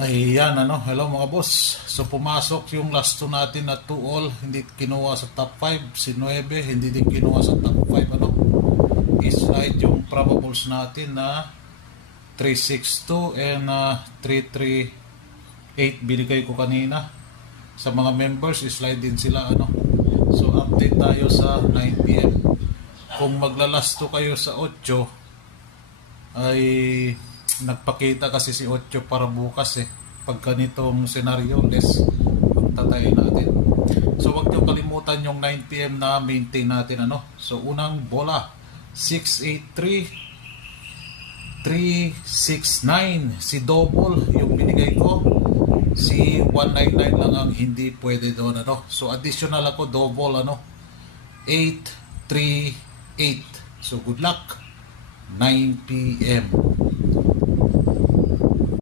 Ayan, hello mga boss. So pumasok yung last 2 natin na 2 all, hindi kinuha sa top 5. Si 9, hindi din kinuha sa top 5. I-slide yung probables natin na 362 and 338 binigay ko kanina. Sa mga members, i-slide din sila, So update tayo sa 9 PM. Kung maglalasto kayo sa 8, ay nagpakita kasi si 8 para bukas pag ganitong senaryo, less pagtatayin natin. So wag niyo kalimutan yung 9 PM na maintain natin, So unang bola 683 369, si double yung binigay ko, si 199 lang ang hindi pwede doon, So additional ako double, 838. So good luck, 9 PM.